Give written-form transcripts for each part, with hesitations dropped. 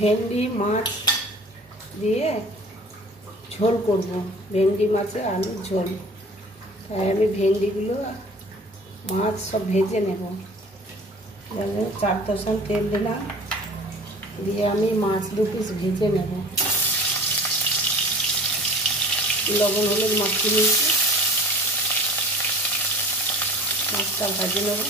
ভেন্ডি মাছ দিয়ে ঝোল করব, ভেন্ডি মাছে আলুর ঝোল। তাই আমি ভেন্ডিগুলো মাছ সব ভেজে নেব। 4-10 তেল দিলাম, দিয়ে আমি মাছ 2 পিস ভেজে নেব। লবণ হলুদ মাখিয়ে নিয়েছি, মাছটা ভাজে নেব।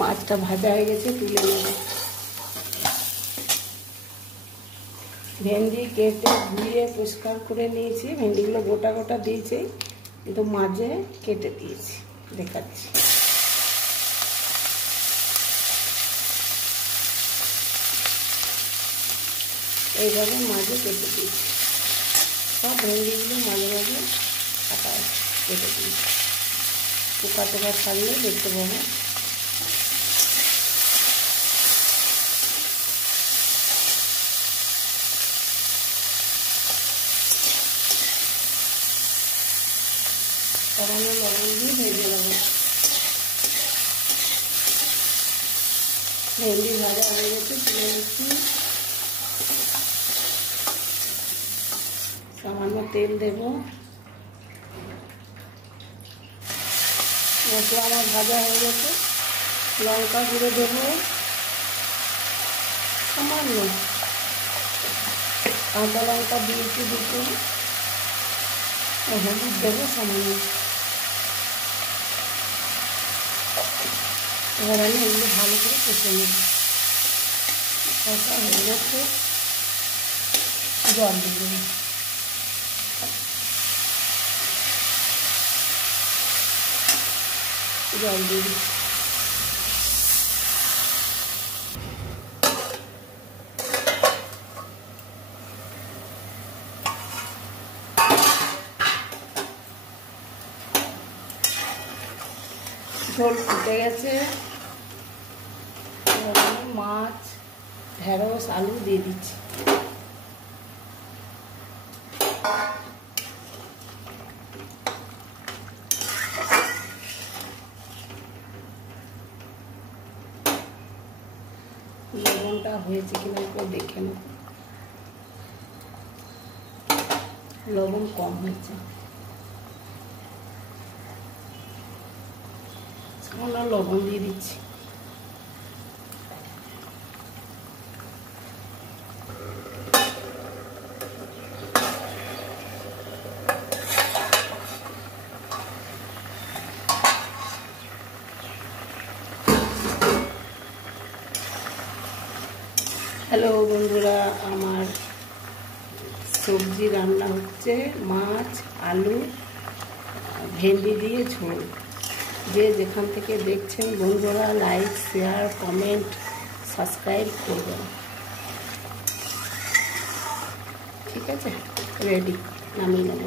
মাছটা ভাজা হয়ে গেছে, তুলে নেব। ভেন্ডি কেটে ধুয়ে পরিষ্কার করে নিয়েছি। ভেন্ডিগুলো গোটা গোটা দিয়েছি, কিন্তু মাঝে কেটে দিয়েছি, দেখাচ্ছি। এইভাবে মাঝে কেটে দিয়েছি, সব ভেন্ডিগুলো মাঝে মাঝে কাটা কেটে দিয়েছি। পোকা টোকা ছাড়লে দেখতে পাবো। সামান্য লবণ দিয়ে ভেজে নেব। ভেন্ডি ভাজা হয়ে গেছে, তুলে নিচ্ছি। সামান্য তেল দেব। মশলা আমার ভাজা হয়ে গেছে। লঙ্কা গুঁড়ো দেব সামান্য, কাঁচা লঙ্কা দিয়েছি 2টো, হলুদ দেবো সামান্য। এবার আমি এগুলো ভালো করে কষে নেব। কষা হয়ে গেছে, জল দিয়ে দেবো। জল দিয়ে দিচ্ছি। ঝোল ফুটে গেছে, মাছ ঢেঁড়স আলু দিয়ে দিচ্ছি। লবণটা হয়েছে কিনা একটু দেখে নেব। লবণ কম হয়েছে, সামান্য লবণ দিয়ে দিচ্ছি। হ্যালো বন্ধুরা, আমার সবজি রান্না হচ্ছে, মাছ আলু ভেন্ডি দিয়ে ঝোল। যে যেখান থেকে দেখছেন বন্ধুরা লাইক শেয়ার কমেন্ট সাবস্ক্রাইব করবেন। ঠিক আছে, রেডি, নামিয়ে নেব।